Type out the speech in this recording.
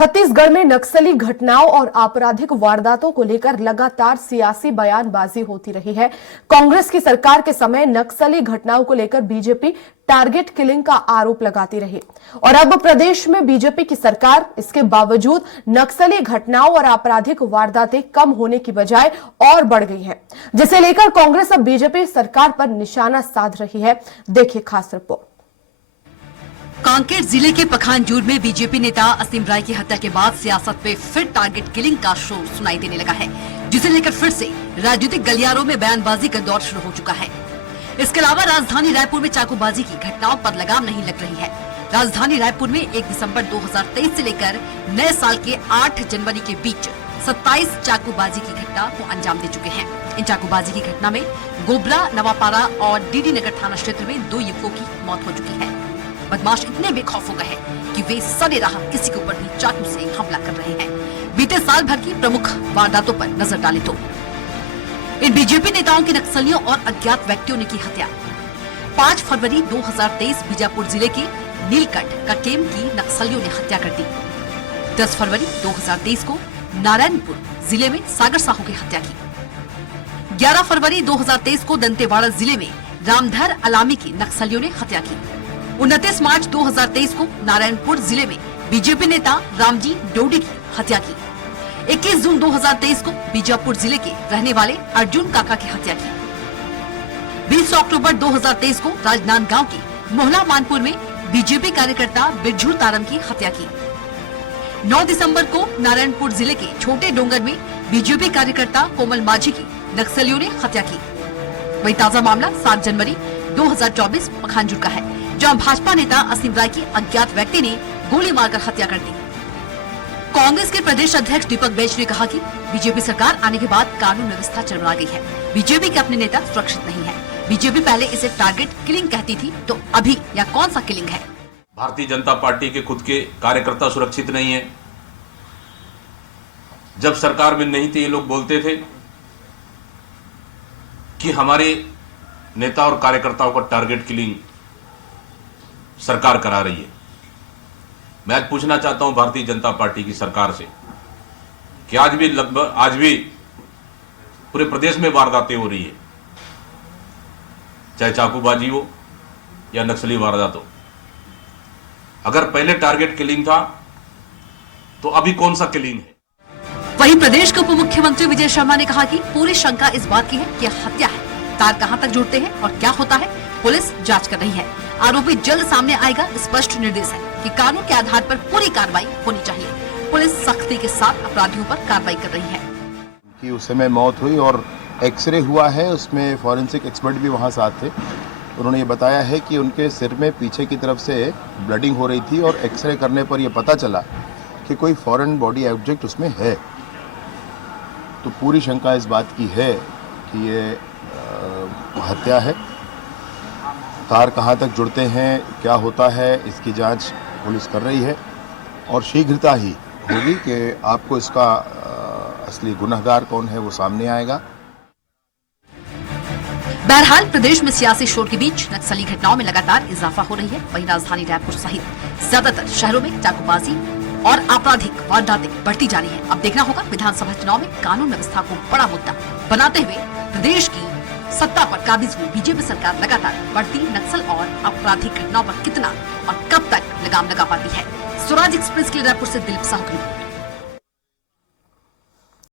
छत्तीसगढ़ में नक्सली घटनाओं और आपराधिक वारदातों को लेकर लगातार सियासी बयानबाजी होती रही है। कांग्रेस की सरकार के समय नक्सली घटनाओं को लेकर बीजेपी टारगेट किलिंग का आरोप लगाती रही और अब प्रदेश में बीजेपी की सरकार इसके बावजूद नक्सली घटनाओं और आपराधिक वारदातें कम होने की बजाय और बढ़ गई है, जिसे लेकर कांग्रेस अब बीजेपी सरकार पर निशाना साध रही है। देखिए खास रिपोर्ट। कांकेर जिले के पखानजूर में बीजेपी नेता असीम राय की हत्या के बाद सियासत में फिर टारगेट किलिंग का शोर सुनाई देने लगा है, जिसे लेकर फिर से राजनीतिक गलियारों में बयानबाजी का दौर शुरू हो चुका है। इसके अलावा राजधानी रायपुर में चाकूबाजी की घटनाओं पर लगाम नहीं लग रही है। राजधानी रायपुर में 1 दिसंबर 2023 से लेकर नए साल के 8 जनवरी के बीच 27 चाकूबाजी की घटना को अंजाम दे चुके हैं। इन चाकूबाजी की घटना में गोबरा, नवापारा और डीडी नगर थाना क्षेत्र में 2 युवकों की मौत हो चुकी है। बदमाश इतने बेखौफ हो गए हैं कि वे सरेराह किसी के ऊपर भी चाकू से हमला कर रहे हैं। बीते साल भर की प्रमुख वारदातों पर नजर डालें तो इन बीजेपी नेताओं के नक्सलियों और अज्ञात व्यक्तियों ने की हत्या। 5 फरवरी 2023 बीजापुर जिले के नीलकंठ ककेम की नक्सलियों ने हत्या कर दी। 10 फरवरी 2023 को नारायणपुर जिले में सागर साहू की हत्या की। 11 फरवरी 2023 को दंतेवाड़ा जिले में रामधर अलामी की नक्सलियों ने हत्या की। 29 मार्च 2023 को नारायणपुर जिले में बीजेपी नेता रामजी डोडी की हत्या की। 21 जून 2023 को बीजापुर जिले के रहने वाले अर्जुन काका की हत्या की। 20 अक्टूबर 2023 को राजनांदगांव के मोहला मानपुर में बीजेपी कार्यकर्ता बिरजू तारम की हत्या की। 9 दिसंबर को नारायणपुर जिले के छोटे डोंगर में बीजेपी कार्यकर्ता कोमल माझी की नक्सलियों ने हत्या की। वही ताजा मामला 7 जनवरी 2024 पखानजूर का है, जहां भाजपा नेता असीम राय की अज्ञात व्यक्ति ने गोली मारकर हत्या कर दी। कांग्रेस के प्रदेश अध्यक्ष दीपक बैज ने कहा कि बीजेपी सरकार आने के बाद कानून व्यवस्था चरमरा गई है। बीजेपी के अपने नेता सुरक्षित नहीं है। बीजेपी पहले इसे टारगेट किलिंग कहती थी, तो अभी यह कौन सा किलिंग है? भारतीय जनता पार्टी के खुद के कार्यकर्ता सुरक्षित नहीं है। जब सरकार में नहीं थे, ये लोग बोलते थे कि हमारे नेता और कार्यकर्ताओं का टारगेट किलिंग सरकार करा रही है। मैं आज पूछना चाहता हूं भारतीय जनता पार्टी की सरकार से कि आज भी पूरे प्रदेश में वारदातें हो रही है, चाहे चाकूबाजी हो या नक्सली वारदात हो। अगर पहले टारगेट किलिंग था तो अभी कौन सा किलिंग है? वहीं प्रदेश के उप मुख्यमंत्री विजय शर्मा ने कहा कि पूरी शंका इस बात की है कि हत्या है, तार कहां तक जुड़ते हैं और क्या होता है, पुलिस जांच कर रही है। आरोपी जल्द सामने आएगा। स्पष्ट निर्देश है कि कानून के आधार पर पूरी कार्रवाई होनी चाहिए। पुलिस सख्ती के साथ अपराधियों पर कार्रवाई कर रही है। कि उस समय मौत हुई और एक्सरे हुआ है, उसमें फॉरेंसिक एक्सपर्ट भी वहां साथ थे। उन्होंने ये बताया है कि उनके सिर में पीछे की तरफ से ब्लडिंग हो रही थी और एक्सरे करने पर यह पता चला कि कोई फॉरेन बॉडी ऑब्जेक्ट उसमें है। तो पूरी शंका इस बात की है कि ये हत्या है। तार कहाँ तक जुड़ते हैं, क्या होता है, इसकी जांच पुलिस कर रही है और शीघ्रता ही होगी कि आपको इसका असली गुनहगार कौन है वो सामने आएगा। बहरहाल प्रदेश में सियासी शोर के बीच नक्सली घटनाओं में लगातार इजाफा हो रही है। वहीं राजधानी रायपुर सहित ज्यादातर शहरों में चाकूबाजी और आपराधिक वारदातें बढ़ती जा रही है। अब देखना होगा विधानसभा चुनाव में कानून व्यवस्था को बड़ा मुद्दा बनाते हुए प्रदेश की सत्ता पर काबिज हुई बीजेपी सरकार लगातार बढ़ती नक्सल और आपराधिक घटनाओं पर कितना और कब तक लगाम लगा पाती है। स्वराज एक्सप्रेस के लिए रायपुर से दिलीप साहू की रिपोर्ट।